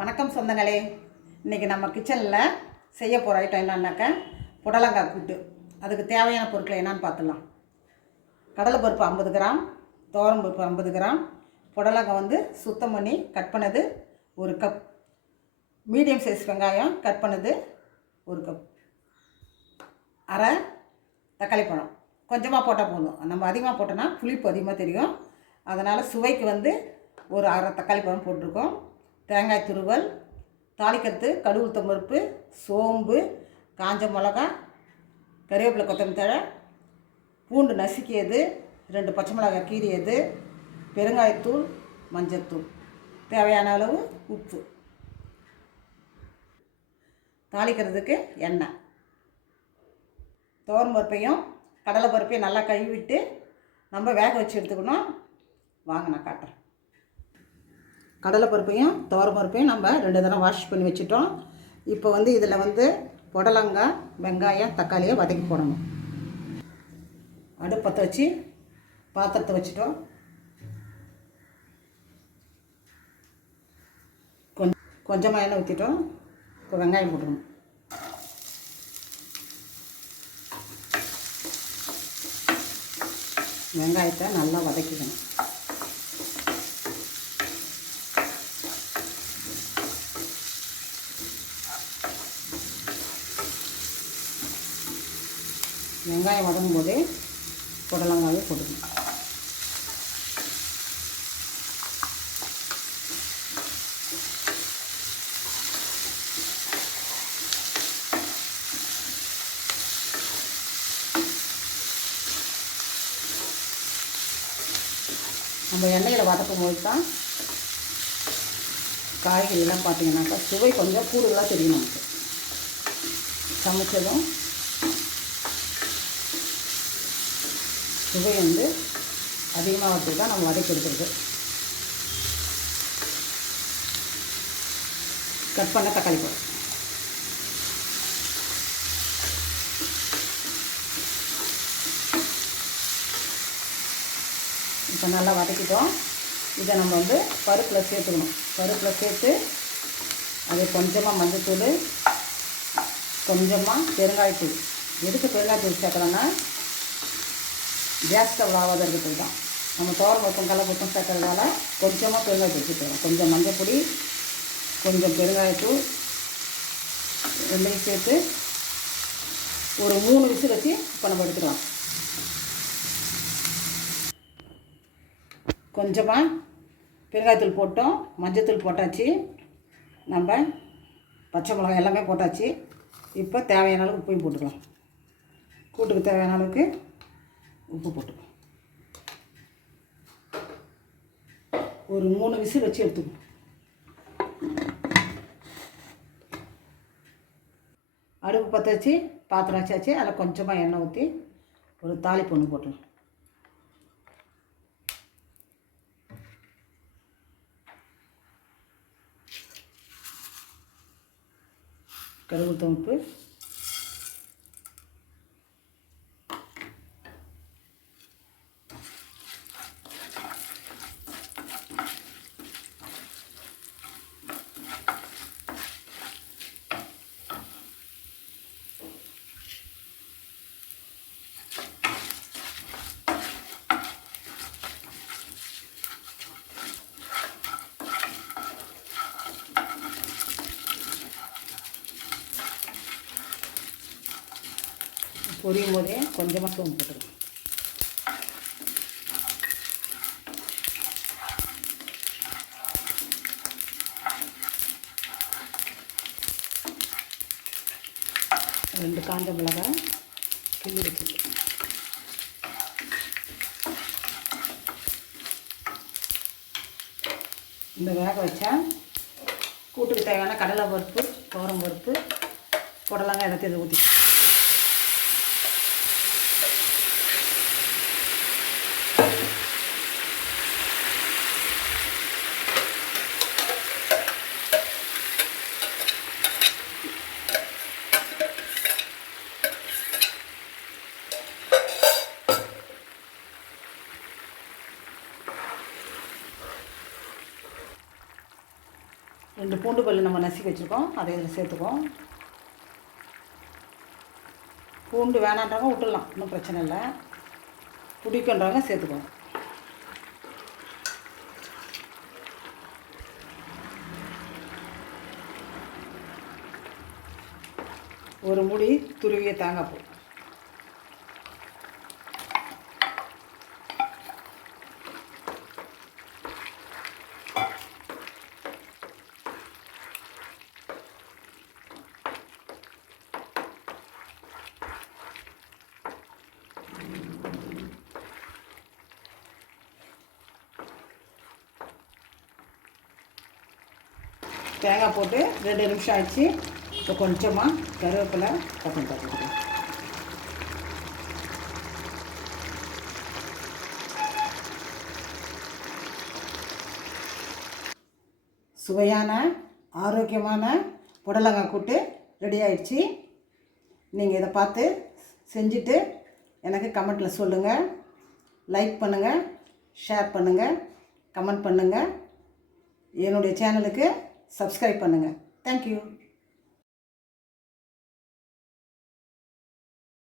வணக்கம் சொந்தங்களே. இன்றைக்கி நம்ம கிச்சனில் செய்ய போகிற ஐட்டம் என்னன்னாக்கா புடலங்காய் கூட்டு. அதுக்கு தேவையான பொருட்கள் என்னன்னு பார்த்துடலாம். கடலைப்பருப்பு 50 கிராம், துவரம்பருப்பு 50 கிராம், புடலங்காய் சுத்தம் பண்ணி கட் பண்ணது 1 கப், மீடியம் சைஸ் வெங்காயம் கட் பண்ணது 1 கப், அரை தக்காளி பழம். கொஞ்சமாக போட்டால் போதும். நம்ம அதிகமாக போட்டோன்னா புளிப்பு அதிகமாக தெரியும். அதனால் சுவைக்கு ஒரு அரை தக்காளி பழம் போட்டிருக்கோம். தேங்காய் துருவல், தாளிக்கிறது கடுகு உளுத்தம் பருப்பு, சோம்பு, காஞ்ச மிளகா, கறிவேப்பிலை, கொத்தமல்லி தழை, பூண்டு நசுக்கியது, 2 பச்சை மிளகாய் கீறியது, பெருங்காயத்தூள், மஞ்சத்தூள், தேவையான அளவு உப்பு. தாளிக்கிறதுக்கு எண்ணெய். துவரம் பருப்பையும் கடலை பருப்பையும் நல்லா கழுவிட்டு நம்ம வேக வச்சு எடுத்துக்கணும். வாங்க நான் காட்டுறேன். கடலைப்பருப்பையும் துவரம் பருப்பையும் நம்ம 2 தடவை வாஷ் பண்ணி வச்சுட்டோம். இப்போ இதில் புடலங்காய், வெங்காயம், தக்காளியை வதக்கி போடணும். அடுப்பத்தை வச்சு பாத்திரத்தை வச்சுட்டோம். கொஞ்சமாக எண்ணெய் ஊற்றிட்டோம். இப்போ வெங்காயம் போடணும். வெங்காயத்தை நல்லா வதக்கிக்கணும். வெங்காயம் வதங்கும் போதே புடலங்காயை போட்டுக்கணும். நம்ம எண்ணெயில் வதக்கும் போது தான் காய்கறிலாம் பார்த்திங்கனாக்கா சுவை கொஞ்சம் கூடுதலாக தெரியும். நமக்கு சமைச்சதும் சுவை அதிகமாக வச்சு தான் நம்ம வதக்கி எடுக்கிறது. கட் பண்ண தக்காளி பழம், இப்போ நல்லா வதக்கிட்டோம். இதை நம்ம பருப்பில் சேர்த்துக்கணும். பருப்பில் சேர்த்து அது கொஞ்சமாக மஞ்சத்தூள், கொஞ்சமாக பெருங்காயத்தூள். எதுக்கு பெருங்காயத்தூள் சேர்க்குறோன்னா கேஸ் ஸ்டவ் ஆகாததுக்கு தான். நம்ம துவரம் பருப்பும் கடலைப்பருப்பும் சேர்க்கறதால கொஞ்சமாக பெருங்காயத்தூள் சேர்த்துக்கிறோம். கொஞ்சம் மஞ்சள் பொடி, கொஞ்சம் பெருங்காயத்தூள், ரெண்டையும் சேர்த்து ஒரு 3 விசில் வச்சு இப்போ நம்ம எடுத்துக்கலாம். கொஞ்சமாக பெருங்காயத்தூள் போட்டோம், மஞ்சத்தூள் போட்டாச்சு, நம்ம பச்சை மிளகாய் எல்லாமே போட்டாச்சு. இப்போ தேவையான அளவுக்கு உப்பையும் போட்டுக்கலாம். கூட்டுக்கு தேவையான அளவுக்கு உப்பு போட்டுக்கலாம். ஒரு 3 விசில் வச்சு எடுத்துக்கணும். அடுப்பு பற்ற வச்சு பாத்திரம் வச்சாச்சு. அதில் கொஞ்சமாக எண்ணெய் ஊற்றி ஒரு தாளிப்பு ஒன்று போட்டுக்கலாம். கடுகு உளுத்தம் பருப்பு, பொரியும் போதே கொஞ்சமாக சோம்பு போட்டுருவோம். ரெண்டு காஞ்ச மிளகாய் கிள்ளி வச்சுருக்கோம். இந்த வேக வச்சா கூட்டுக்கு தேவையான கடலை பருப்பு, துவரம் பருப்பு, புடலங்காய் எல்லாத்தையும் இதை ஊற்றி 2 பூண்டு பல் நம்ம நசுக்கி வச்சுருக்கோம், அதை இதில் சேர்த்துக்குவோம். பூண்டு வேணான்றவங்க விட்டுடலாம், ஒன்றும் பிரச்சனை இல்லை. பிடிக்குன்றவங்க சேர்த்துக்குவோம். ஒரு மூடி துருவிய தேங்காய் பூ. தேங்காய் போட்டு 2 நிமிஷம் ஆயிடுச்சு. இப்போ கொஞ்சமாக கருவேப்பிலை கொத்தமல்லி போட்டுக்கலாம். சுவையான ஆரோக்கியமான புடலங்காய் கூட்டு ரெடி ஆயிடுச்சு. நீங்கள் இதை பார்த்து செஞ்சுட்டு எனக்கு கமெண்ட்டில் சொல்லுங்கள். லைக் பண்ணுங்கள், ஷேர் பண்ணுங்கள், கமெண்ட் பண்ணுங்கள். என்னுடைய சேனலுக்கு சப்ஸ்கிரைப் பண்ணுங்கள். தேங்க்யூ.